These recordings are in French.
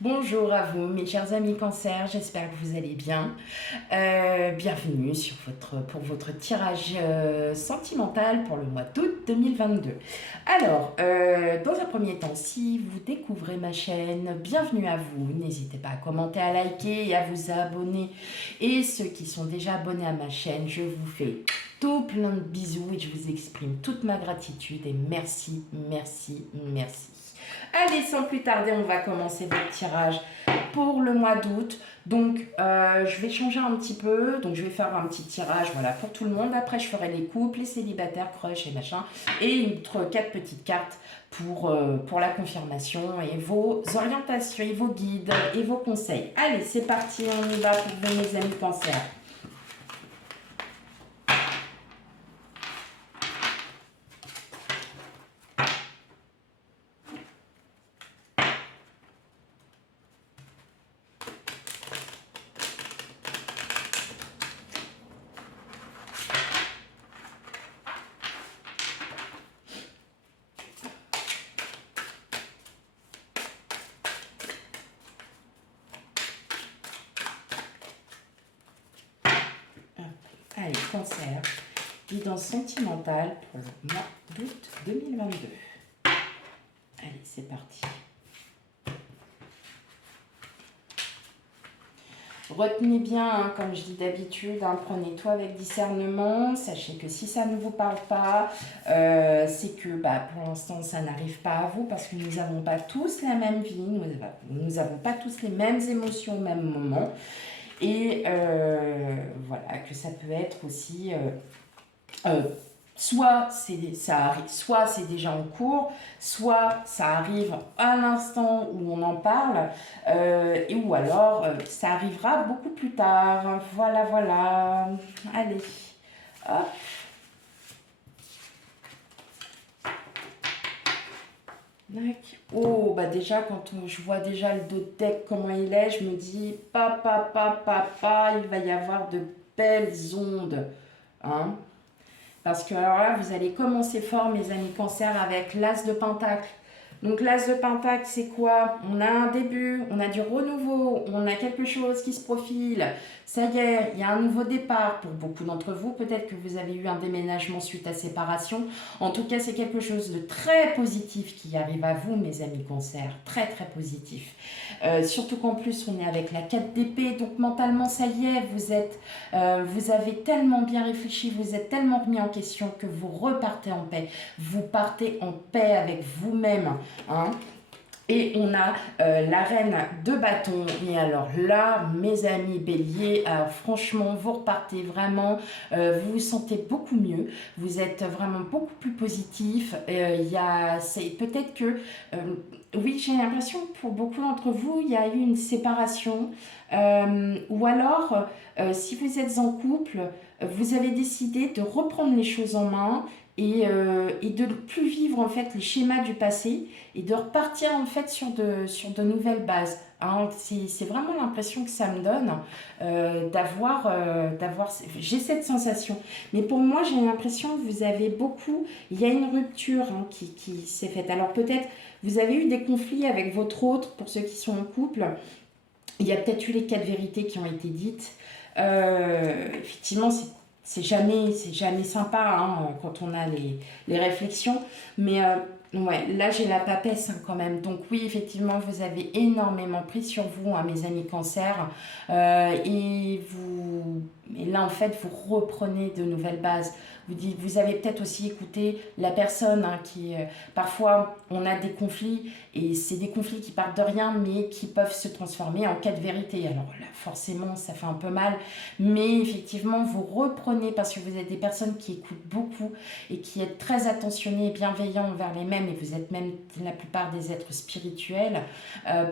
Bonjour à vous, mes chers amis Cancer, j'espère que vous allez bien. Bienvenue pour votre tirage sentimental pour le mois d'août 2022. Alors, dans un premier temps, si vous découvrez ma chaîne, bienvenue à vous. N'hésitez pas à commenter, à liker et à vous abonner. Et ceux qui sont déjà abonnés à ma chaîne, je vous fais tout plein de bisous et je vous exprime toute ma gratitude et merci, merci, merci. Allez, sans plus tarder, on va commencer votre tirage pour le mois d'août. Donc, je vais changer un petit peu. Donc, je vais faire un petit tirage voilà, pour tout le monde. Après, je ferai les couples, les célibataires, crush et machin. Et entre 4 petites cartes pour la confirmation et vos orientations, et vos guides et vos conseils. Allez, c'est parti, on y va pour vous, mes amis Cancer. Allez, Cancer, guidance sentimentale pour le mois d'août 2022. Allez, c'est parti. Retenez bien, hein, comme je dis d'habitude, hein, prenez tout avec discernement. Sachez que si ça ne vous parle pas, c'est que pour l'instant ça n'arrive pas à vous parce que nous n'avons pas tous la même vie, nous n'avons pas tous les mêmes émotions au même moment. Et voilà, que ça peut être aussi soit c'est déjà en cours, soit ça arrive à l'instant où on en parle, ou alors ça arrivera beaucoup plus tard. Voilà, voilà. Allez, hop. Oh, déjà, quand je vois déjà le dos de deck, comment il est, je me dis, papa, il va y avoir de belles ondes. Hein. Parce que alors là, vous allez commencer fort, mes amis Cancer, avec l'As de Pentacle. Donc l'As de Pentacle, c'est quoi? On a un début, on a du renouveau, on a quelque chose qui se profile. Ça y est, il y a un nouveau départ pour beaucoup d'entre vous. Peut-être que vous avez eu un déménagement suite à séparation. En tout cas, c'est quelque chose de très positif qui arrive à vous, mes amis Cancer. Très, très positif. Surtout qu'en plus, on est avec la 4 d'épée. Donc mentalement, ça y est, vous avez tellement bien réfléchi, vous êtes tellement remis en question que vous repartez en paix. Vous partez en paix avec vous-même. Hein. Et on a la reine de bâton. Et alors là, mes amis béliers, franchement, vous repartez vraiment, vous vous sentez beaucoup mieux, vous êtes vraiment beaucoup plus positif. Peut-être que, oui, j'ai l'impression que pour beaucoup d'entre vous, il y a eu une séparation. Ou alors, si vous êtes en couple, vous avez décidé de reprendre les choses en main et de ne plus vivre en fait les schémas du passé et de repartir en fait sur de nouvelles bases. Hein. C'est vraiment l'impression que ça me donne d'avoir. J'ai cette sensation. Mais pour moi, j'ai l'impression que vous avez beaucoup. Il y a une rupture qui s'est faite. Alors peut-être vous avez eu des conflits avec votre autre pour ceux qui sont en couple. Il y a peut-être eu les 4 vérités qui ont été dites. Effectivement, c'est jamais sympa hein, quand on a les réflexions. Mais ouais, là, j'ai la papesse hein, quand même. Donc oui, effectivement, vous avez énormément pris sur vous, hein, mes amis Cancer. Et là, en fait, vous reprenez de nouvelles bases. Vous avez peut-être aussi écouté la personne hein, parfois, on a des conflits et c'est des conflits qui partent de rien mais qui peuvent se transformer en 4 vérités. Alors là, forcément, ça fait un peu mal. Mais effectivement, vous reprenez parce que vous êtes des personnes qui écoutent beaucoup et qui êtes très attentionnées et bienveillants envers les mêmes et vous êtes même la plupart des êtres spirituels.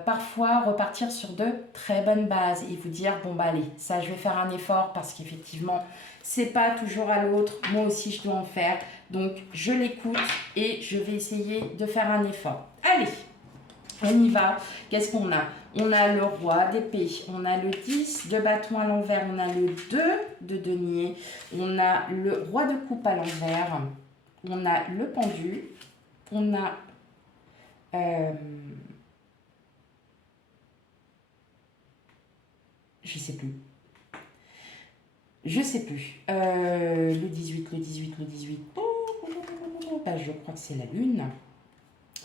Parfois, repartir sur de très bonnes bases et vous dire, allez, ça, je vais faire un effort parce qu'effectivement, c'est pas toujours à l'autre. Moi aussi, je dois en faire. Donc, je l'écoute et je vais essayer de faire un effort. Allez, on y va. Qu'est-ce qu'on a? On a le roi d'épée, on a le 10 de bâton à l'envers, on a le 2 de denier, on a le roi de coupe à l'envers, on a le pendu, on a Je sais plus. Je sais plus. Le 18, le 18, le 18. Bah, je crois que c'est la lune.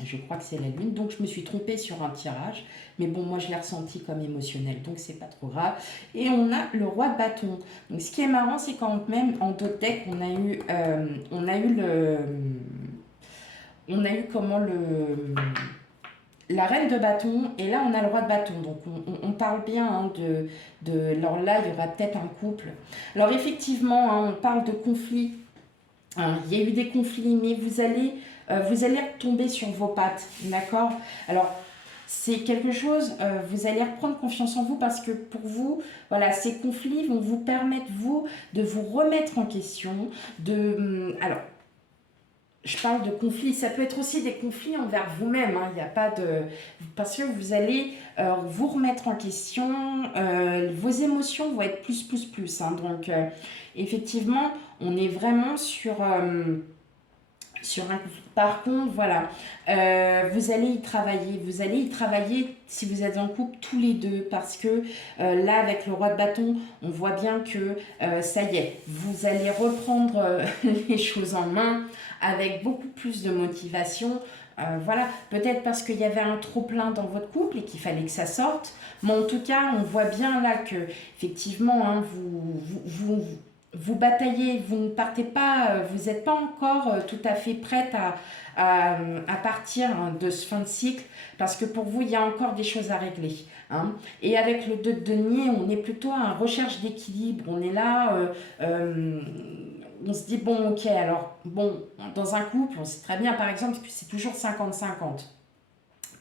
Je crois que c'est la lune. Donc, je me suis trompée sur un tirage. Mais bon, moi, je l'ai ressenti comme émotionnel. Donc, c'est pas trop grave. Et on a le roi de bâton. Donc, ce qui est marrant, c'est quand même en d'autres decks, on a eu comment la reine de bâton, et là on a le roi de bâton, donc on parle bien hein, alors là il y aura peut-être un couple. Alors effectivement, hein, on parle de conflits, hein, il y a eu des conflits, mais vous allez retomber sur vos pattes, d'accord. Alors c'est quelque chose, vous allez reprendre confiance en vous parce que pour vous, voilà, ces conflits vont vous permettre, vous, de vous remettre en question, alors, je parle de conflits, ça peut être aussi des conflits envers vous-même, hein, il n'y a pas de... Parce que vous allez vous remettre en question, vos émotions vont être plus, hein, donc effectivement, on est vraiment sur un conflit. Par contre, voilà, vous allez y travailler si vous êtes en couple tous les deux, parce que là, avec le roi de bâton, on voit bien que ça y est, vous allez reprendre les choses en main avec beaucoup plus de motivation. Voilà, peut-être parce qu'il y avait un trop-plein dans votre couple et qu'il fallait que ça sorte, mais en tout cas, on voit bien là que, effectivement, hein, vous bataillez, vous ne partez pas, vous n'êtes pas encore tout à fait prête à partir hein, de ce fin de cycle, parce que pour vous, il y a encore des choses à régler. Hein. Et avec le 2 de denier, on est plutôt en recherche d'équilibre, on est là, on se dit, bon, ok, alors, bon, dans un couple, on sait très bien, par exemple, que c'est toujours 50-50.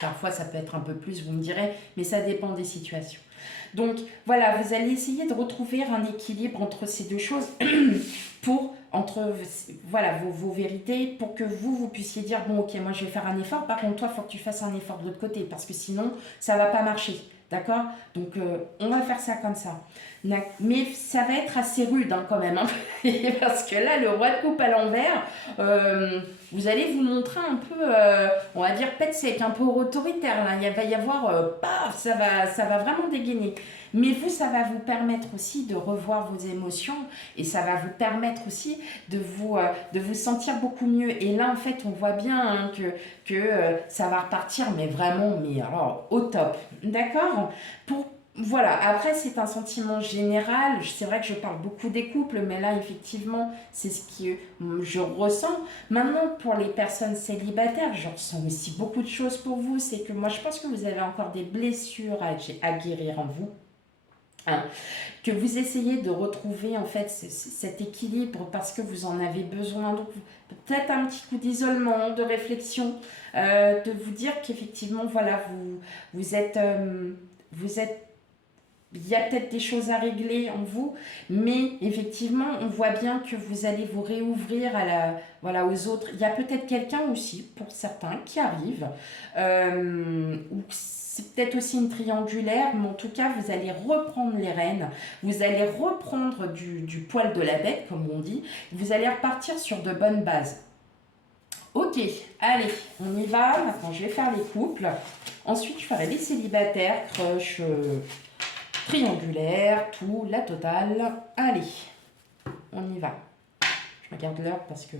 Parfois, ça peut être un peu plus, vous me direz, mais ça dépend des situations. Donc, voilà, vous allez essayer de retrouver un équilibre entre ces deux choses entre voilà, vos vérités, pour que vous puissiez dire, bon, ok, moi, je vais faire un effort. Par contre, toi, il faut que tu fasses un effort de l'autre côté, parce que sinon, ça ne va pas marcher. D'accord. Donc, on va faire ça comme ça. Mais ça va être assez rude hein, quand même. Hein, parce que là, le roi de coupe à l'envers, vous allez vous montrer un peu, on va dire, pet sec, un peu autoritaire. Là. Il va y avoir, paf, ça va vraiment dégainer. Mais vous, ça va vous permettre aussi de revoir vos émotions et ça va vous permettre aussi de vous sentir beaucoup mieux. Et là, en fait, on voit bien hein, que ça va repartir, mais vraiment, mais alors, au top. D'accord. Voilà, après c'est un sentiment général, c'est vrai que je parle beaucoup des couples, mais là effectivement c'est ce que je ressens. Maintenant pour les personnes célibataires, je ressens aussi beaucoup de choses pour vous, c'est que moi je pense que vous avez encore des blessures à guérir en vous. Hein, que vous essayez de retrouver en fait cet équilibre parce que vous en avez besoin, donc peut-être un petit coup d'isolement, de réflexion, de vous dire qu'effectivement voilà vous êtes il y a peut-être des choses à régler en vous, mais effectivement, on voit bien que vous allez vous réouvrir voilà, aux autres. Il y a peut-être quelqu'un aussi, pour certains, qui arrive, ou c'est peut-être aussi une triangulaire, mais en tout cas, vous allez reprendre les rênes, vous allez reprendre du poil de la bête, comme on dit, vous allez repartir sur de bonnes bases. Ok, allez, on y va. Maintenant, je vais faire les couples. Ensuite, je ferai les célibataires, crush, triangulaire, tout, la totale. Allez, on y va. Je regarde l'heure parce que...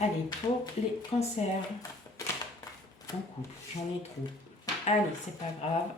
Allez, pour les cancers. En couple, j'en ai trop. Allez, c'est pas grave.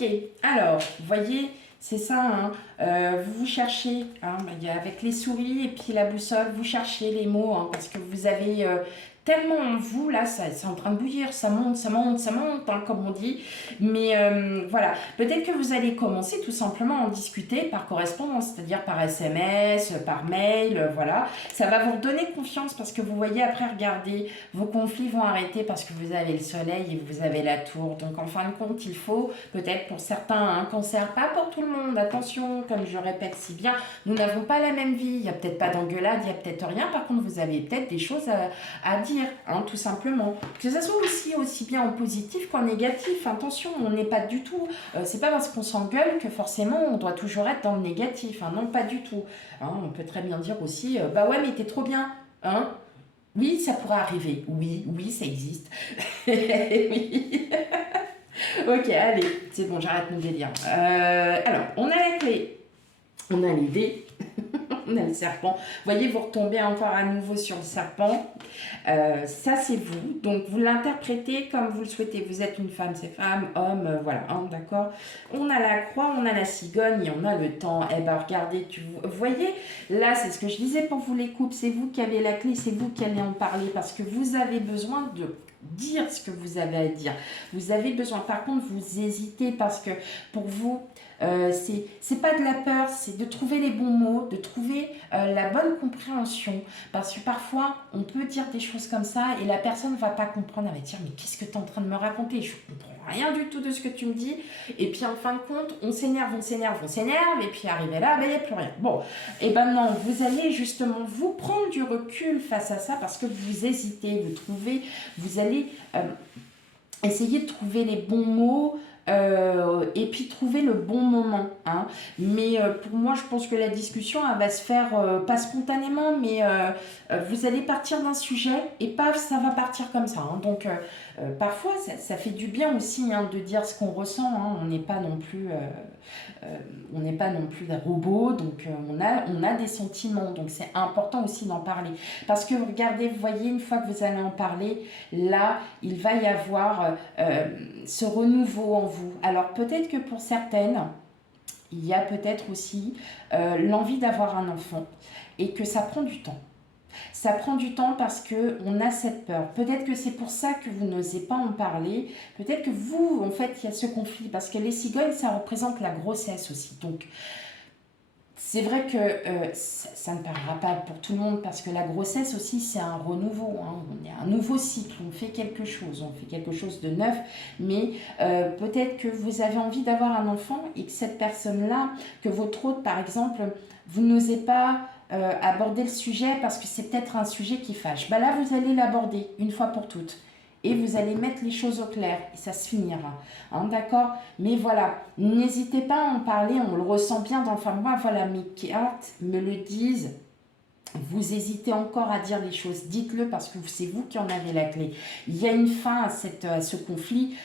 Ok, alors, vous voyez, c'est ça, hein, vous cherchez, hein, avec les souris et puis la boussole, vous cherchez les mots, hein, parce que vous avez tellement en vous, là, c'est en train de bouillir, ça monte, ça monte, ça monte, hein, comme on dit. Mais voilà, peut-être que vous allez commencer tout simplement à en discuter par correspondance, c'est-à-dire par SMS, par mail, voilà. Ça va vous redonner confiance parce que vous voyez, après, regardez, vos conflits vont arrêter parce que vous avez le soleil et vous avez la tour. Donc, en fin de compte, il faut, peut-être pour certains, un cancer, pas pour tout le monde, attention, comme je répète si bien, nous n'avons pas la même vie. Il n'y a peut-être pas d'engueulade, il n'y a peut-être rien. Par contre, vous avez peut-être des choses à dire, hein, tout simplement. Que ça soit aussi bien en positif qu'en négatif. Attention, on n'est pas du tout... c'est pas parce qu'on s'engueule que forcément on doit toujours être dans le négatif. Hein, non, pas du tout. Hein, on peut très bien dire aussi, bah ouais, mais t'es trop bien. Hein. Oui, ça pourrait arriver. Oui, oui, ça existe. Oui. Ok, allez, c'est bon, j'arrête mon délire. Alors, on a la clé, on a les dés, on a le serpent. Vous voyez, vous retombez encore à nouveau sur le serpent. Ça, c'est vous. Donc, vous l'interprétez comme vous le souhaitez. Vous êtes une femme, c'est femme, homme, voilà, hein, d'accord. On a la croix, on a la cigogne et on a le temps. Eh ben, regardez, vous voyez, là, c'est ce que je disais pour vous les coupes. C'est vous qui avez la clé, c'est vous qui allez en parler parce que vous avez besoin de dire ce que vous avez à dire. Vous avez besoin, par contre, vous hésitez parce que pour vous, c'est pas de la peur, c'est de trouver les bons mots, de trouver la bonne compréhension. Parce que parfois, on peut dire des choses comme ça et la personne ne va pas comprendre. Elle va dire, mais qu'est-ce que tu es en train de me raconter? Je ne comprends rien du tout de ce que tu me dis. Et puis en fin de compte, on s'énerve. Et puis arrivé là, ben, il n'y a plus rien. Bon, et ben non, vous allez justement vous prendre du recul face à ça parce que vous hésitez, vous allez essayer de trouver les bons mots. Et puis trouver le bon moment. Hein. Mais pour moi, je pense que la discussion, elle va se faire pas spontanément, mais vous allez partir d'un sujet et paf, ça va partir comme ça. Hein. Donc parfois, ça fait du bien aussi hein, de dire ce qu'on ressent. Hein. On n'est pas non plus... on n'est pas non plus des robots, donc on a des sentiments, donc c'est important aussi d'en parler. Parce que regardez, vous voyez, une fois que vous allez en parler, là, il va y avoir ce renouveau en vous. Alors peut-être que pour certaines, il y a peut-être aussi l'envie d'avoir un enfant et que ça prend du temps. Ça prend du temps parce qu'on a cette peur. Peut-être que c'est pour ça que vous n'osez pas en parler. Peut-être que vous, en fait, il y a ce conflit. Parce que les cigognes, ça représente la grossesse aussi. Donc, c'est vrai que ça ne parlera pas pour tout le monde parce que la grossesse aussi, c'est un renouveau. Hein. On est un nouveau cycle, on fait quelque chose de neuf. Mais peut-être que vous avez envie d'avoir un enfant et que cette personne-là, que votre hôte, par exemple, vous n'osez pas aborder le sujet parce que c'est peut-être un sujet qui fâche. Bah là, vous allez l'aborder une fois pour toutes. Et vous allez mettre les choses au clair et ça se finira. Hein, d'accord? Mais voilà, n'hésitez pas à en parler, on le ressent bien dans le fond. Moi, voilà, mes cartes me le disent. Vous hésitez encore à dire les choses, dites-le parce que c'est vous qui en avez la clé. Il y a une fin à ce conflit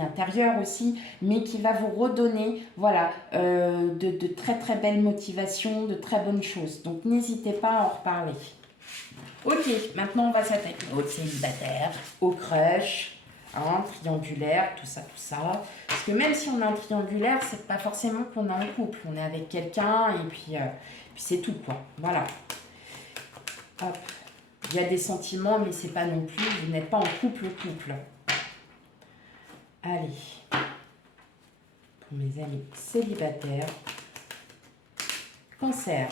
intérieur aussi, mais qui va vous redonner voilà, de très très belles motivations, de très bonnes choses. Donc n'hésitez pas à en reparler. Ok, maintenant on va s'attaquer au célibataire, au crush, hein, triangulaire, tout ça. Parce que même si on est en triangulaire, c'est pas forcément qu'on est en couple. On est avec quelqu'un et puis c'est tout quoi. Voilà. Hop. Il y a des sentiments, mais c'est pas non plus, vous n'êtes pas en couple. Allez. Pour mes amis célibataires. Cancer.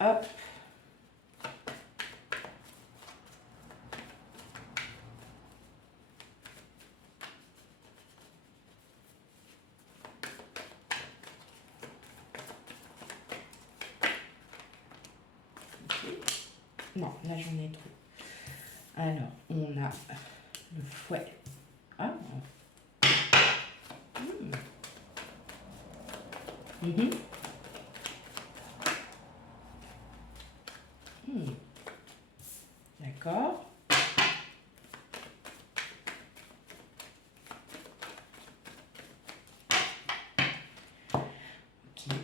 Hop. Non, là j'en ai trop. Alors, on a le fouet. Ah. D'accord. Ok,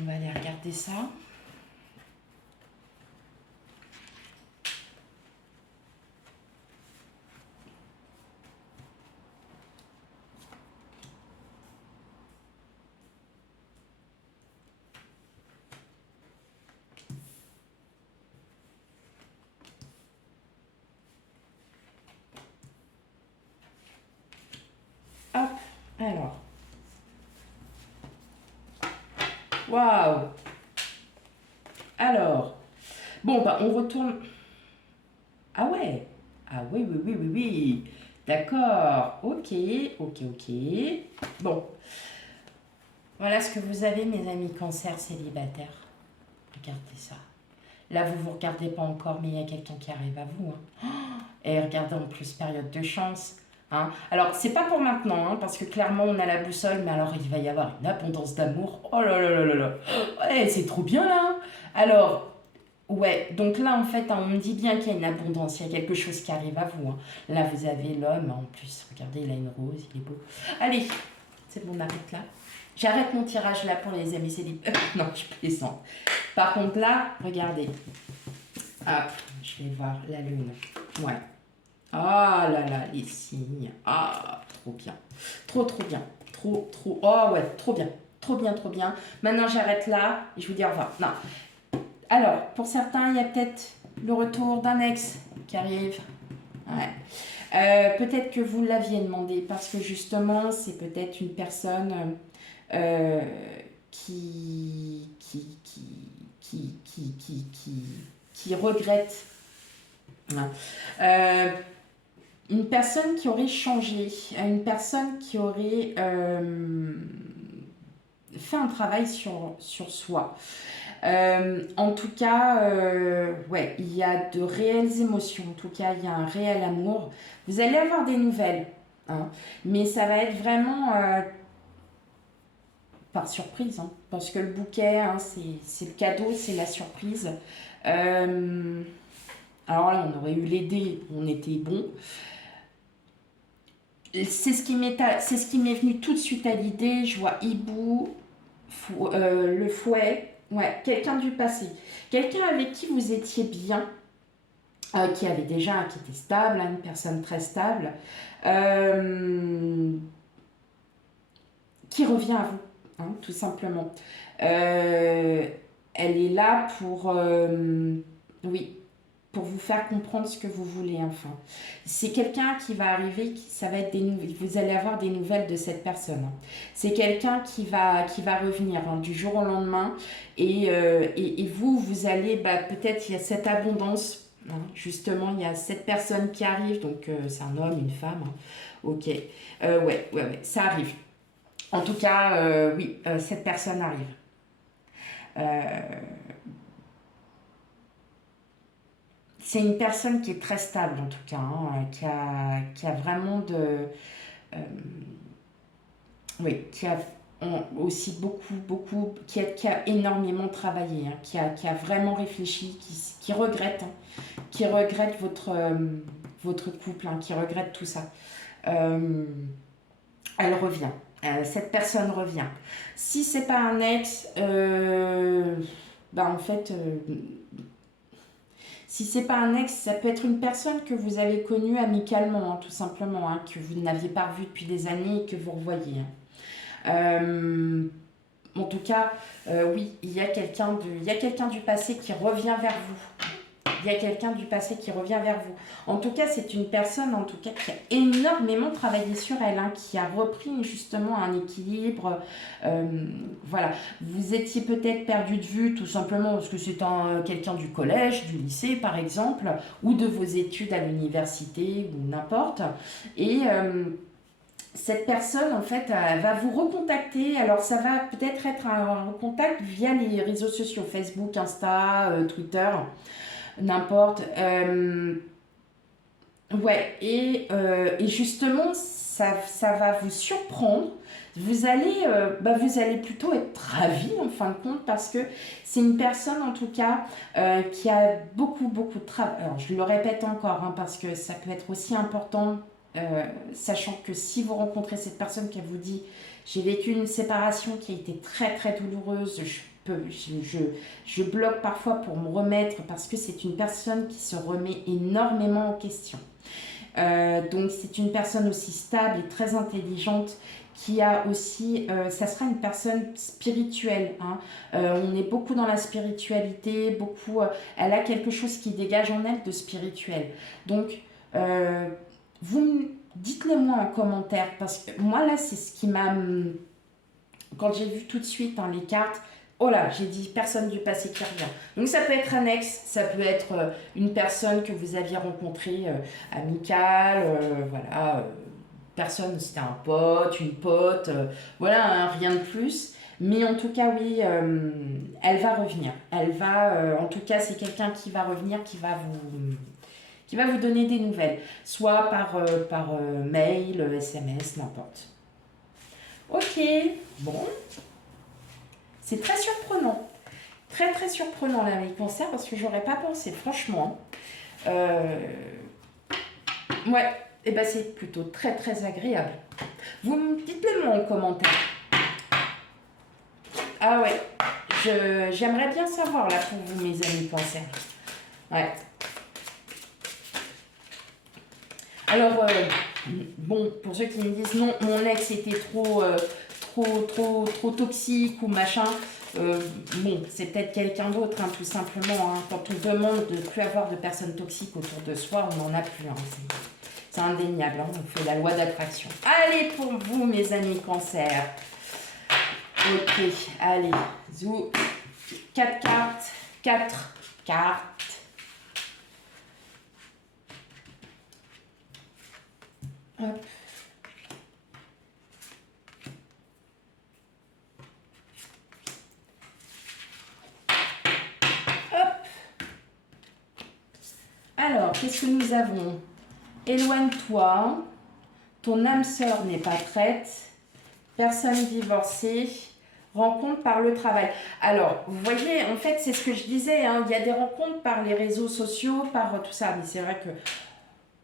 on va aller regarder ça. Hop, alors. Waouh. Alors, bon, bah, on retourne. Ah ouais. Ah oui, oui, oui, oui, oui. D'accord. Ok, ok, ok. Bon, voilà ce que vous avez, mes amis cancer célibataires. Regardez ça. Là, vous ne vous regardez pas encore, mais il y a quelqu'un qui arrive à vous. Hein. Et regardez en plus, période de chance. Hein. Alors, c'est pas pour maintenant, hein, parce que clairement, on a la boussole, mais alors il va y avoir une abondance d'amour. Oh là là là là là. Ouais, c'est trop bien là. Hein. Alors, ouais, donc là, en fait, hein, on me dit bien qu'il y a une abondance, il y a quelque chose qui arrive à vous. Hein. Là, vous avez l'homme, en plus, regardez, il a une rose, il est beau. Allez, c'est bon, on arrête là. J'arrête mon tirage là pour les amis célibataires. Non, je plaisante. Par contre, là, regardez. Hop, je vais voir la lune. Ouais. Ah là là, les signes. Ah, trop bien. Trop, trop bien. Trop, trop. Oh ouais, trop bien. Trop bien, trop bien. Maintenant, j'arrête là et je vous dis au revoir. Non. Alors, pour certains, il y a peut-être le retour d'un ex qui arrive. Ouais. Peut-être que vous l'aviez demandé parce que justement, c'est peut-être une personne euh, qui regrette. Hein. Une personne qui aurait changé, une personne qui aurait fait un travail sur soi. En tout cas, ouais, il y a de réelles émotions, en tout cas, il y a un réel amour. Vous allez avoir des nouvelles, hein, mais ça va être vraiment par surprise, hein, parce que le bouquet, hein, c'est le cadeau, c'est la surprise. Alors là, on aurait eu les dés, on était bon. C'est ce qui m'est venu tout de suite à l'idée. Je vois hibou, le fouet, ouais, quelqu'un du passé. Quelqu'un avec qui vous étiez bien, qui était stable, hein, une personne très stable, qui revient à vous, hein, tout simplement. Elle est là pour, oui, pour vous faire comprendre ce que vous voulez, enfin. C'est quelqu'un qui va arriver, ça va être vous allez avoir des nouvelles de cette personne. Hein. C'est quelqu'un qui va revenir hein, du jour au lendemain et vous allez, bah, peut-être il y a cette abondance. Hein, justement, il y a cette personne qui arrive, donc c'est un homme, une femme. Hein. Ok, ouais, ça arrive. En tout cas, oui, cette personne arrive. Euh, c'est une personne qui est très stable en tout cas, hein, qui a vraiment euh, oui, qui a aussi beaucoup, qui a énormément travaillé, hein, qui a vraiment réfléchi, qui regrette, hein, qui regrette votre couple, hein, qui regrette tout ça. Euh, Elle revient. Cette personne revient. Si c'est pas un ex, bah en fait, si c'est pas un ex, ça peut être une personne que vous avez connue amicalement, hein, tout simplement, hein, que vous n'aviez pas revue depuis des années et que vous revoyez. Hein. En tout cas, oui, il y a quelqu'un du passé qui revient vers vous. Il y a quelqu'un du passé qui revient vers vous. En tout cas, c'est une personne en tout cas qui a énormément travaillé sur elle, hein, qui a repris justement un équilibre. Voilà, vous étiez peut-être perdu de vue tout simplement parce que c'est quelqu'un du collège, du lycée par exemple, ou de vos études à l'université ou n'importe. Et cette personne, en fait, elle va vous recontacter. Alors, ça va peut-être être un contact via les réseaux sociaux, Facebook, Insta, Twitter n'importe. Ouais, et justement, ça va vous surprendre. Vous allez plutôt être ravi en fin de compte parce que c'est une personne en tout cas qui a beaucoup de travail. Alors je le répète encore hein, parce que ça peut être aussi important, sachant que si vous rencontrez cette personne qui vous dit J'ai vécu une séparation qui a été très très douloureuse. Je bloque parfois pour me remettre parce que c'est une personne qui se remet énormément en question. Donc c'est une personne aussi stable et très intelligente qui a aussi, ça sera une personne spirituelle. Hein. On est beaucoup dans la spiritualité, beaucoup, elle a quelque chose qui dégage en elle de spirituel. Donc, dites-le moi en commentaire, parce que moi là, c'est ce qui m'a, quand j'ai vu tout de suite les cartes, oh là, j'ai dit personne du passé qui revient. Donc ça peut être annexe, ça peut être une personne que vous aviez rencontrée amicale, voilà, personne, c'était un pote, une pote, voilà, hein, rien de plus. Mais en tout cas, oui, elle va revenir. Elle va, en tout cas, c'est quelqu'un qui va revenir, qui va vous donner des nouvelles, soit par mail, SMS, n'importe. Ok, bon. C'est très surprenant. Très très surprenant là les cancers parce que j'aurais pas pensé, franchement. Ouais, et ben c'est plutôt très très agréable. Vous me dites-le moi en commentaire. Ah ouais, j'aimerais bien savoir là pour vous mes amis cancers. Ouais. Alors, bon, pour ceux qui me disent non, mon ex était trop toxique ou machin, bon, c'est peut-être quelqu'un d'autre, hein, tout simplement. Hein. Quand on demande de ne plus avoir de personnes toxiques autour de soi, on n'en a plus. Hein. C'est indéniable, hein, on fait la loi d'attraction. Allez pour vous, mes amis cancer. Ok, allez, zou. 4 cartes, 4 cartes. Hop. Alors, qu'est-ce que nous avons? Éloigne-toi, ton âme sœur n'est pas prête, personne divorcée, rencontre par le travail. Alors, vous voyez, en fait, c'est ce que je disais, hein, il y a des rencontres par les réseaux sociaux, par tout ça, mais c'est vrai que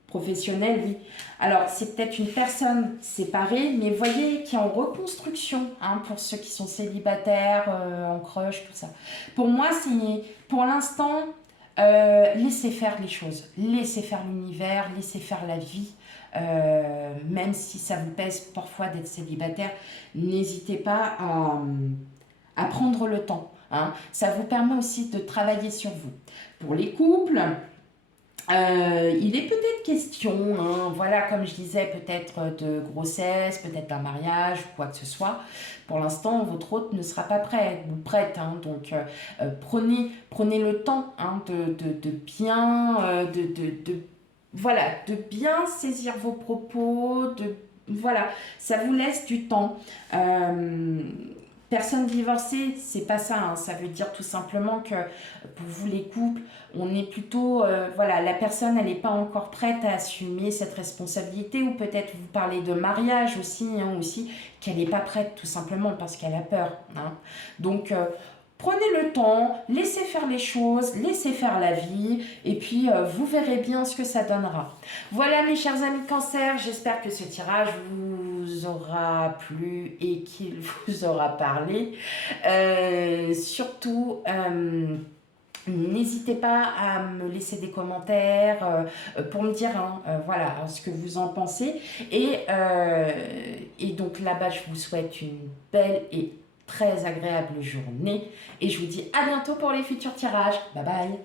professionnel, oui. Alors, c'est peut-être une personne séparée, mais voyez, qui est en reconstruction, hein, pour ceux qui sont célibataires, en crush, tout ça. Pour moi, c'est, pour l'instant, laissez faire les choses, laissez faire l'univers, laissez faire la vie. Même si ça vous pèse parfois d'être célibataire, n'hésitez pas à prendre le temps. Hein. Ça vous permet aussi de travailler sur vous. Pour les couples, il est peut-être question, hein, voilà, comme je disais, peut-être de grossesse, peut-être d'un mariage ou quoi que ce soit. Pour l'instant, votre hôte ne sera pas prêt ou prête, hein, donc prenez le temps, hein, de bien, voilà, de bien saisir vos propos, voilà, ça vous laisse du temps. Personne divorcée, c'est pas ça, hein. Ça veut dire tout simplement que pour vous les couples, on est plutôt, voilà, la personne elle n'est pas encore prête à assumer cette responsabilité, ou peut-être vous parlez de mariage aussi, hein, aussi qu'elle n'est pas prête tout simplement parce qu'elle a peur. Hein. Donc prenez le temps, laissez faire les choses, laissez faire la vie, et puis vous verrez bien ce que ça donnera. Voilà mes chers amis cancer, j'espère que ce tirage vous aura plu et qu'il vous aura parlé. Surtout, n'hésitez pas à me laisser des commentaires pour me dire hein, voilà, ce que vous en pensez. Et donc là-bas, je vous souhaite une belle et très agréable journée. Et je vous dis à bientôt pour les futurs tirages. Bye bye.